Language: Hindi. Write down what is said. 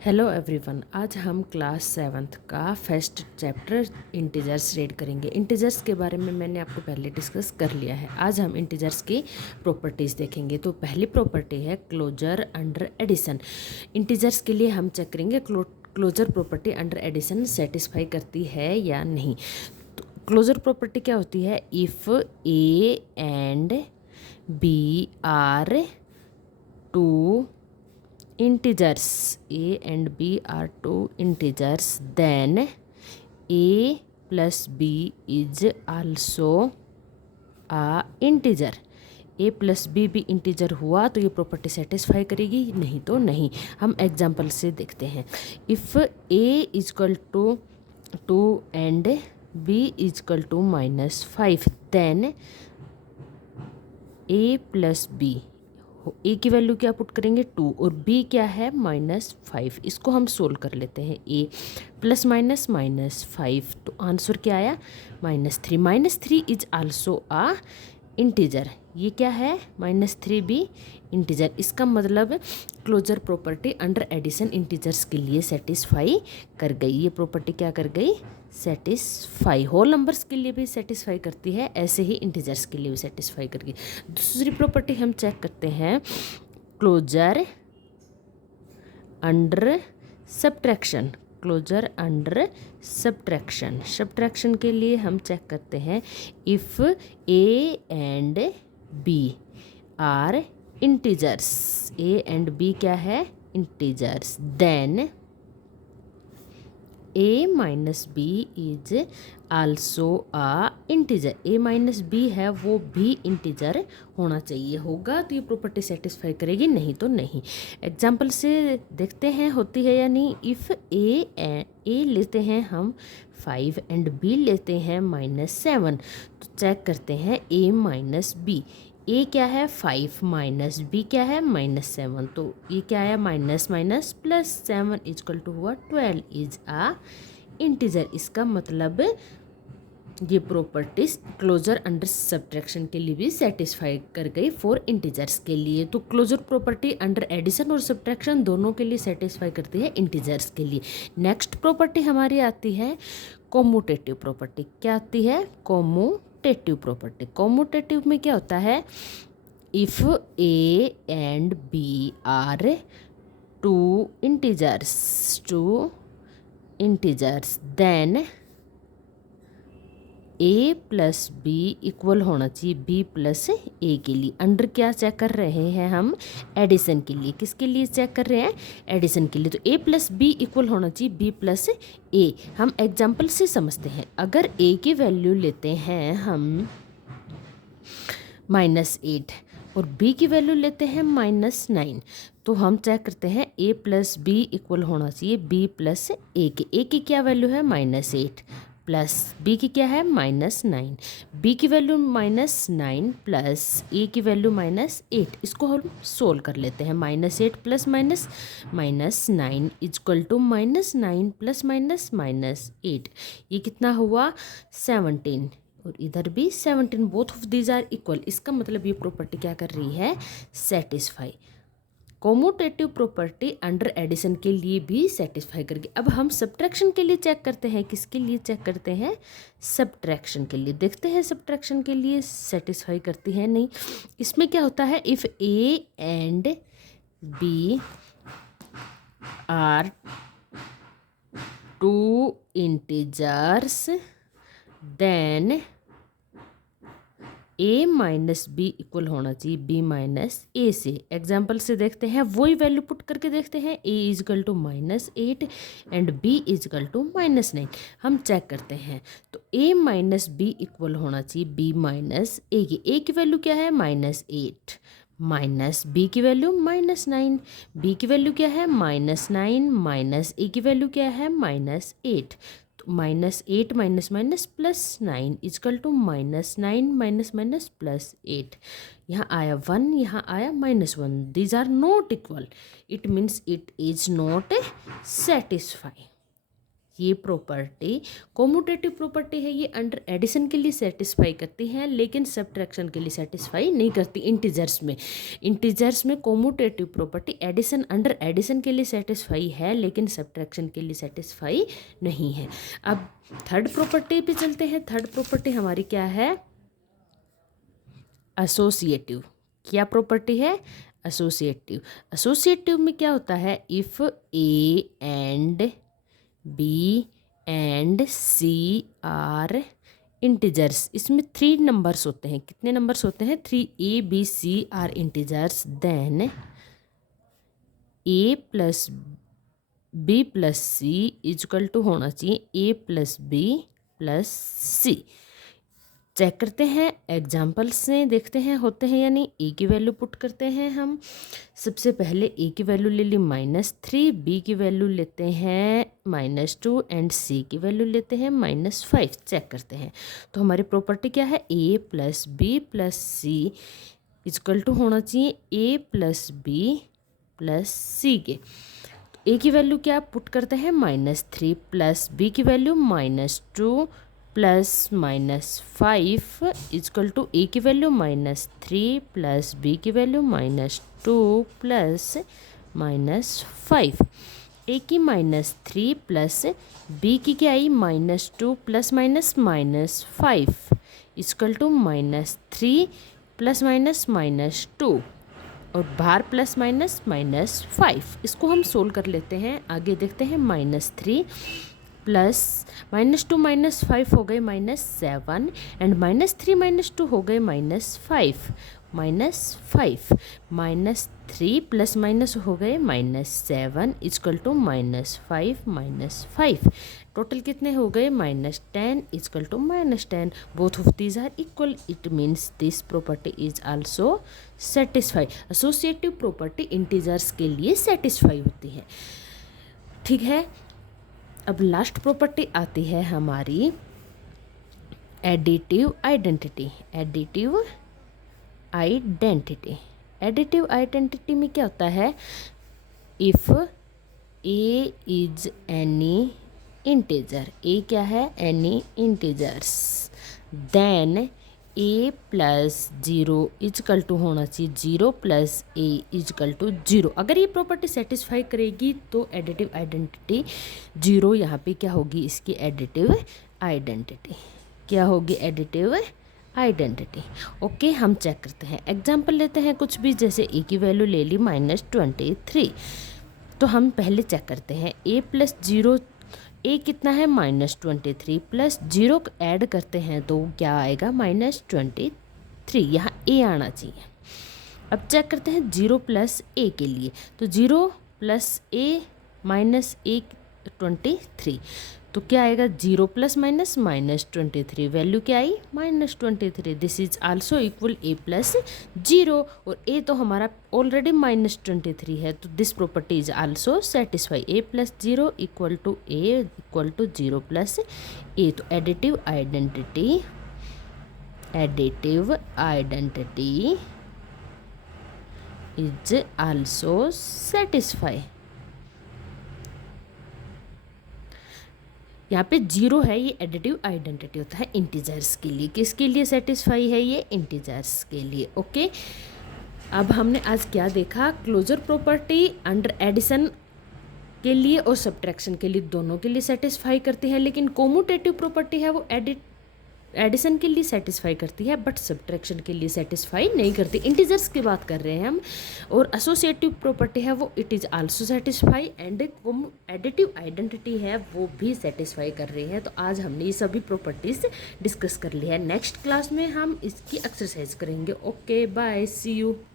हेलो एवरीवन, आज हम क्लास 7th का फर्स्ट चैप्टर इंटीजर्स रीड करेंगे। इंटीजर्स के बारे में मैंने आपको पहले डिस्कस कर लिया है। आज हम इंटीजर्स की प्रॉपर्टीज़ देखेंगे। तो पहली प्रॉपर्टी है क्लोजर अंडर एडिशन। इंटीजर्स के लिए हम चेक करेंगे closure property under addition satisfy करती है या नहीं। तो क्लोजर प्रॉपर्टी क्या होती है? If A and B are two integers, a and b are two integers, then a plus b is also a integer। a plus B भी इंटीजर हुआ तो ये प्रॉपर्टी सेटिस्फाई करेगी, नहीं तो नहीं। हम एग्जाम्पल से देखते हैं। If a equal to 2 and b equal to -5, then a plus B, A की वैल्यू क्या पुट करेंगे 2 और बी क्या है -5। इसको हम सोल्व कर लेते हैं। ए प्लस माइनस -5 तो आंसर क्या आया -3। -3 इज आल्सो आ इंटीजर। ये क्या है -3 भी इंटीजर। इसका मतलब closure property under addition integers के लिए सेटिस्फाई कर गई। ये प्रॉपर्टी क्या कर गई? सेटिस्फाई। होल नंबर्स के लिए भी सेटिस्फाई करती है, ऐसे ही इंटीजर्स के लिए भी सेटिस्फाई करेगी। दूसरी प्रॉपर्टी हम चेक करते हैं, closure under subtraction. Closure under subtraction. Subtraction के लिए हम चेक करते हैं, if A and B are integers, A and B क्या है integers, then a minus B is also a integer. a minus B है वो भी इंटीजर होना चाहिए। होगा तो ये प्रॉपर्टी सेटिस्फाई करेगी, नहीं तो नहीं। एग्जाम्पल से देखते हैं होती है या नहीं। इफ़ ए लेते हैं हम 5 एंड b लेते हैं -7, तो चेक करते हैं a माइनस बी। ए क्या है 5 माइनस बी क्या है -7, तो ये क्या है minus minus plus 7 is equal to हुआ 12 इज आ इंटीजर। इसका मतलब ये प्रॉपर्टीज क्लोजर अंडर सब्ट्रैक्शन के लिए भी सेटिस्फाई कर गई फॉर इंटीजर्स के लिए। तो क्लोजर प्रॉपर्टी अंडर एडिशन और सब्ट्रैक्शन दोनों के लिए सेटिस्फाई करती है इंटीजर्स के लिए। नेक्स्ट प्रॉपर्टी हमारी आती है कॉम्यूटेटिव प्रॉपर्टी। क्या आती है? Commutative property. कॉम्यूटेटिव में क्या होता है? If A and B are two integers then A plus B equal होना चाहिए बी प्लस ए के लिए। अंडर क्या चेक कर रहे हैं हम? एडिशन के लिए। किसके लिए चेक कर रहे हैं? एडिशन के लिए। तो ए प्लस बी इक्वल होना चाहिए बी प्लस ए। हम एग्जाम्पल से समझते हैं। अगर ए की वैल्यू लेते हैं हम -8 और बी की वैल्यू लेते हैं -9, तो हम चेक करते हैं ए प्लस बी इक्वल होना चाहिए बी प्लस ए के। ए की क्या वैल्यू है -8 प्लस बी की क्या है -9। बी की वैल्यू -9 प्लस ए की वैल्यू -8। इसको हम सोल्व कर लेते हैं। -8 प्लस -9 इजक्वल टू -9 प्लस -8। ये कितना हुआ 17 और इधर भी 17। Both of these are equal. इसका मतलब ये प्रॉपर्टी क्या कर रही है? Satisfy. Commutative property under addition के लिए भी सेटिस्फाई करेगी। अब हम सब्ट्रैक्शन के लिए चेक करते हैं। किसके लिए चेक करते हैं? सब्ट्रैक्शन के लिए। देखते हैं सब्ट्रैक्शन के लिए सेटिस्फाई करती है नहीं। इसमें क्या होता है? If A and B are two integers then A minus B equal होना चाहिए बी माइनस ए से। एग्जाम्पल से देखते हैं, वही वैल्यू पुट करके देखते हैं। A equal to -8 and B equal to -9। हम चेक करते हैं तो ए माइनस बी इक्वल होना चाहिए बी माइनस ए की। ए की वैल्यू क्या है? -8 माइनस बी की वैल्यू -9। बी की वैल्यू क्या है? -9 माइनस ए की वैल्यू क्या है? -8। तो -8 minus minus +9 is equal to -9 minus minus +8। यहाँ आया 1, यहाँ आया -1। These are not equal. It means it is not satisfy. ये प्रॉपर्टी कोमूटेटिव प्रॉपर्टी है, ये अंडर एडिशन के लिए सेटिस्फाई करती है लेकिन सब्ट्रैक्शन के लिए सेटिस्फाई नहीं करती। इंटीजर्स में कोमूटेटिव प्रॉपर्टी एडिशन अंडर एडिशन के लिए सेटिस्फाई है लेकिन सब्ट्रैक्शन के लिए सेटिस्फाई नहीं है। अब थर्ड प्रॉपर्टी पे चलते हैं। थर्ड प्रॉपर्टी हमारी क्या है? एसोसिएटिव। क्या प्रॉपर्टी है? एसोसिएटिव में क्या होता है? If A and B and C are integers, इसमें 3 नंबर्स होते हैं। कितने नंबर्स होते हैं? 3। A B C are integers, then A plus B plus C is equal to होना चाहिए A plus B plus C. Check करते हैं एग्जाम्पल से, देखते हैं होते हैं या नहीं। ए की वैल्यू पुट करते हैं हम। सबसे पहले ए की वैल्यू ले ली -3, बी की वैल्यू लेते हैं -2 एंड सी की वैल्यू लेते हैं -5। चेक करते हैं तो हमारी प्रॉपर्टी क्या है? A plus B plus C is equal to होना चाहिए A plus B plus C के। ए की वैल्यू क्या पुट करते हैं? -3 प्लस बी की value -2 plus -5 equal to A की वैल्यू -3 प्लस बी की वैल्यू -2 प्लस -5। ए की -3 प्लस बी की क्या आई? -2 प्लस -5 इजकल टू -3 प्लस -2 और बाहर प्लस -5। इसको हम सोल्व कर लेते हैं। आगे देखते हैं -3 प्लस -2 -5 हो गए -7 एंड -3 -2 हो गए -5 -3 प्लस माइनस हो गए -7 इजकल टू -5 टोटल कितने हो गए? -10 is equal to -10। Both of these are equal, it means this property is also satisfy. Associative property integers के लिए सेटिस्फाई होती है। ठीक है, अब लास्ट प्रॉपर्टी आती है हमारी एडिटिव आइडेंटिटी। एडिटिव आइडेंटिटी में क्या होता है? If A is any integer, A क्या है? Any integers, then A plus 0 equal to होना चाहिए 0 प्लस ए इजकल टू 0। अगर ये प्रॉपर्टी सेटिस्फाई करेगी तो एडिटिव आइडेंटिटी 0 यहाँ पे क्या होगी? इसकी एडिटिव आइडेंटिटी क्या होगी? Additive identity. ओके, हम चेक करते हैं। एग्जाम्पल लेते हैं कुछ भी, जैसे ए की वैल्यू ले ली -23। तो हम पहले चेक करते हैं ए प्लस 0, ए कितना है? -23 प्लस 0 ऐड करते हैं तो क्या आएगा? -23। यहाँ ए आना चाहिए। अब चेक करते हैं 0 प्लस ए के लिए, तो 0 प्लस ए माइनस ए 23, तो क्या आएगा? 0 प्लस माइनस -23, वैल्यू क्या आई? -23। This is also equal A plus 0 और ए तो हमारा ऑलरेडी -23 है, तो this property is also satisfy. A plus 0 equal to A equal to 0 plus A. तो additive identity is also satisfy. यहाँ पे 0 है, ये एडिटिव आइडेंटिटी होता है इंटीजर्स के लिए। किसके लिए सेटिस्फाई है? ये इंटीजर्स के लिए। ओके, अब हमने आज क्या देखा? क्लोजर प्रॉपर्टी अंडर एडिशन के लिए और सब्ट्रैक्शन के लिए दोनों के लिए सेटिस्फाई करती है, लेकिन कोमूटेटिव प्रॉपर्टी है वो एडिशन के लिए सेटिस्फाई करती है बट सब्ट्रैक्शन के लिए सेटिस्फाई नहीं करती। इंटीजर्स की बात कर रहे हैं हम। और एसोसिएटिव प्रॉपर्टी है वो it is also satisfy and additive identity है वो भी सेटिस्फाई कर रही है। तो आज हमने ये सभी प्रॉपर्टीज डिस्कस कर ली है। नेक्स्ट क्लास में हम इसकी एक्सरसाइज करेंगे। Okay, bye, see you.